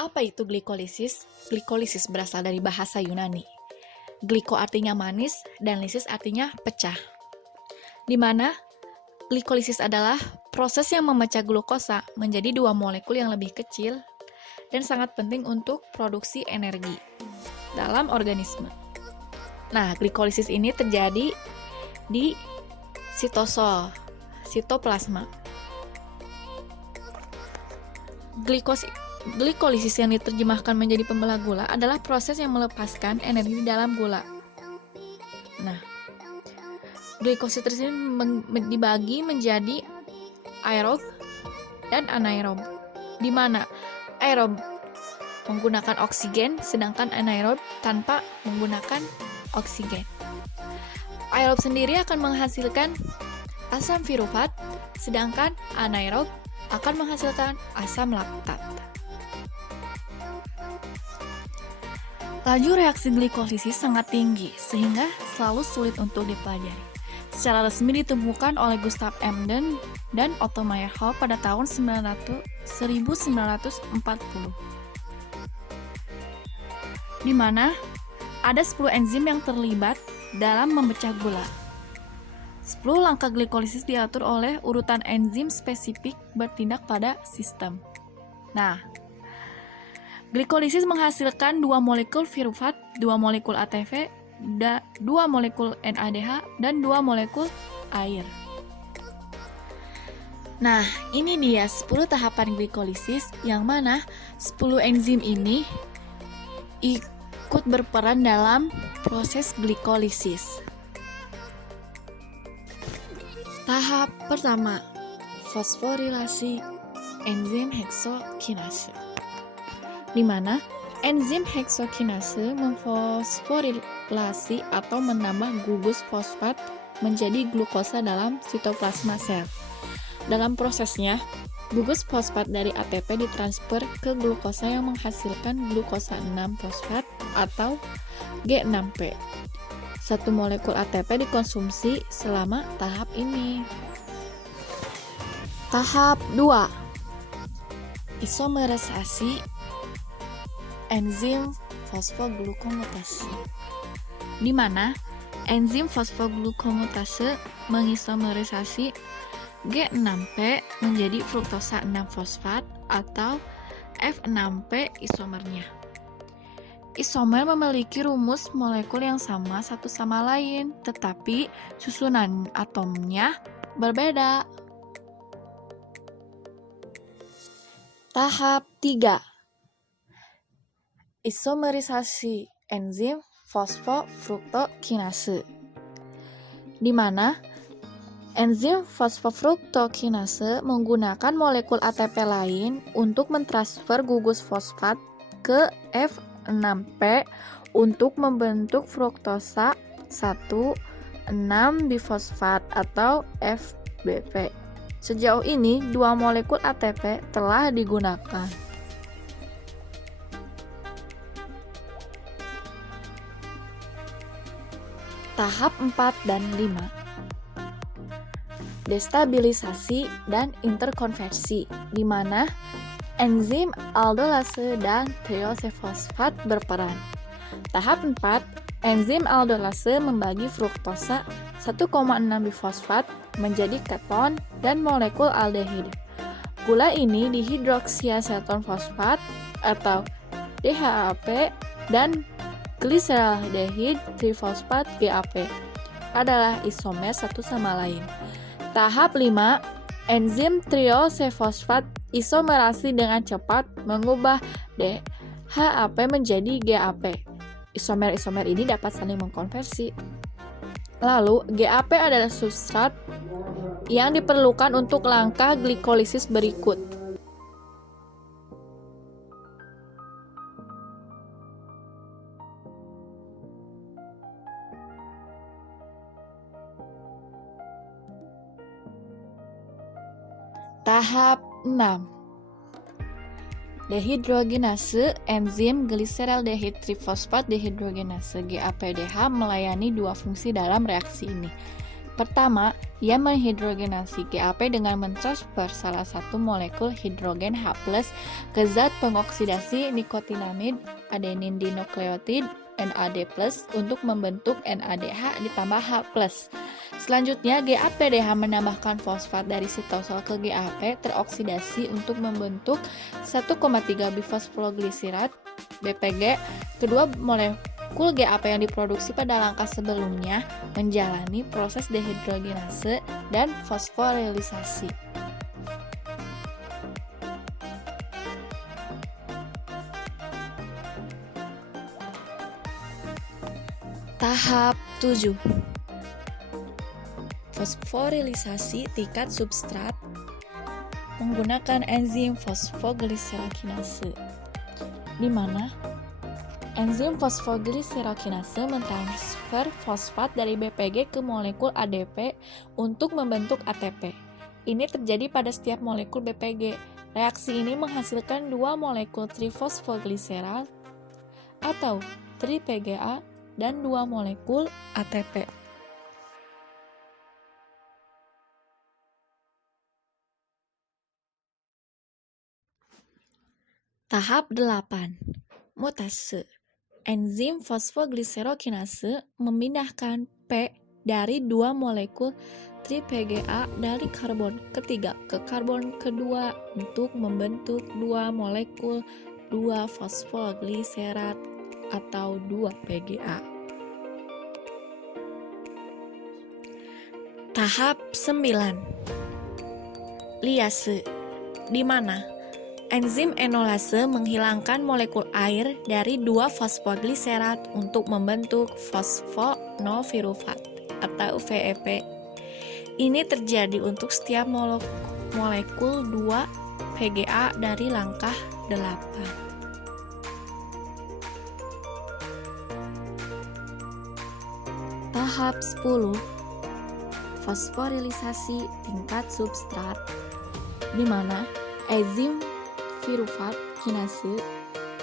Apa itu glikolisis? Glikolisis berasal dari bahasa Yunani. Gliko artinya manis dan lisis artinya pecah. Di mana glikolisis adalah proses yang memecah glukosa menjadi dua molekul yang lebih kecil dan sangat penting untuk produksi energi dalam organisme. Nah, glikolisis ini terjadi di sitosol, sitoplasma. Glikolisis yang diterjemahkan menjadi pembelah gula adalah proses yang melepaskan energi di dalam gula. Nah, glikosis tersebut dibagi menjadi aerob dan anaerob, di mana aerob menggunakan oksigen, sedangkan anaerob tanpa menggunakan oksigen. Aerob sendiri akan menghasilkan asam pirufat, sedangkan anaerob akan menghasilkan asam laktat. Laju reaksi glikolisis sangat tinggi, sehingga selalu sulit untuk dipelajari. Secara resmi ditemukan oleh Gustav Emden dan Otto Meyerhof pada tahun 1940, di mana ada 10 enzim yang terlibat dalam memecah gula. 10 langkah glikolisis diatur oleh urutan enzim spesifik bertindak pada sistem. Nah, glikolisis menghasilkan 2 molekul pirufat, 2 molekul ATP, 2 molekul NADH, dan 2 molekul air. Nah, ini dia 10 tahapan glikolisis yang mana 10 enzim ini ikut berperan dalam proses glikolisis. Tahap pertama, fosforilasi enzim heksokinase, di mana enzim heksokinase memfosforilasi atau menambah gugus fosfat menjadi glukosa dalam sitoplasma sel. Dalam prosesnya, gugus fosfat dari ATP ditransfer ke glukosa yang menghasilkan glukosa 6-fosfat atau G6P. 1 molekul ATP dikonsumsi selama tahap ini. Tahap 2, isomerisasi enzim fosfoglukomutase, di mana enzim fosfoglukomutase mengisomerisasi G6P menjadi fruktosa 6-fosfat atau F6P isomernya. Isomer memiliki rumus molekul yang sama satu sama lain, tetapi susunan atomnya berbeda. Tahap 3, isomerisasi enzim fosfofruktokinase, di mana enzim fosfofruktokinase menggunakan molekul ATP lain untuk mentransfer gugus fosfat ke F6P untuk membentuk fruktosa 1,6-bifosfat atau FBP. Sejauh ini, 2 molekul ATP telah digunakan. Tahap 4 dan 5, destabilisasi dan interkonversi, di mana enzim aldolase dan triosefosfat berperan. Tahap 4, enzim aldolase membagi fruktosa 1,6-bifosfat menjadi keton dan molekul aldehid. Gula ini dihidroksiaseton fosfat atau DHAP dan gliseraldehid trifosfat GAP adalah isomer satu sama lain. Tahap 5, enzim triosefosfat isomerasi dengan cepat mengubah DHAP menjadi GAP. Isomer-isomer ini dapat saling mengkonversi. Lalu, GAP adalah substrat yang diperlukan untuk langkah glikolisis berikut. Tahap 6, dehidrogenase enzim gliseraldehid trifosfat dehidrogenase GAPDH melayani 2 fungsi dalam reaksi ini. Pertama, ia menghidrogenasi GAP dengan mentransfer salah satu molekul hidrogen H+ ke zat pengoksidasi nikotinamid adenin dinukleotid NAD+ untuk membentuk NADH ditambah H+. Selanjutnya, GAPDH menambahkan fosfat dari sitosol ke GAP teroksidasi untuk membentuk 1,3 bifosfoglisierat BPG. Kedua molekul GAP yang diproduksi pada langkah sebelumnya menjalani proses dehidrogenase dan fosforilisasi. Tahap 7. Fosforilisasi tingkat substrat menggunakan enzim fosfogliserakinase, di mana enzim fosfogliserakinase mentransfer fosfat dari BPG ke molekul ADP untuk membentuk ATP. Ini terjadi pada setiap molekul BPG. Reaksi ini menghasilkan dua molekul trifosfogliserat atau tri-PGA dan dua molekul ATP. Tahap 8. Mutase. Enzim fosfogliserokinase memindahkan P dari dua molekul tri-PGA dari karbon ketiga ke karbon kedua untuk membentuk dua molekul 2-fosfogliserat atau 2-PGA. Tahap 9. Liase, di mana enzim enolase menghilangkan molekul air dari 2-fosfogliserat untuk membentuk fosfonopirufat atau VEP. Ini terjadi untuk setiap molekul 2-PGA dari langkah 8. Tahap 10. Fosforilisasi tingkat substrat, di mana enzim pirufat kinase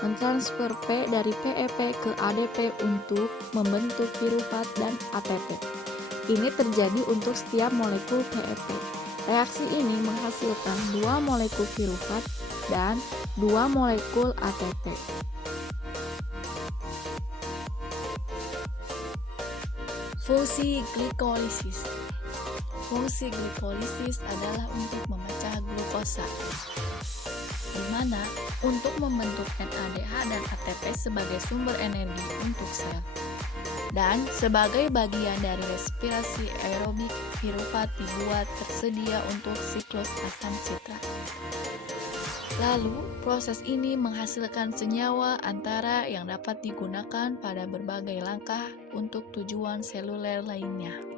mentransfer P dari PEP ke ADP untuk membentuk pirufat dan ATP. Ini terjadi untuk setiap molekul PEP. Reaksi ini menghasilkan dua molekul pirufat dan dua molekul ATP. Fungsi glikolisis. Fungsi glikolisis adalah untuk memecah glukosa, di mana untuk membentuk NADH dan ATP sebagai sumber energi untuk sel. Dan sebagai bagian dari respirasi aerobik, pirufat dibuat tersedia untuk siklus asam citrat. Lalu, proses ini menghasilkan senyawa antara yang dapat digunakan pada berbagai langkah untuk tujuan seluler lainnya.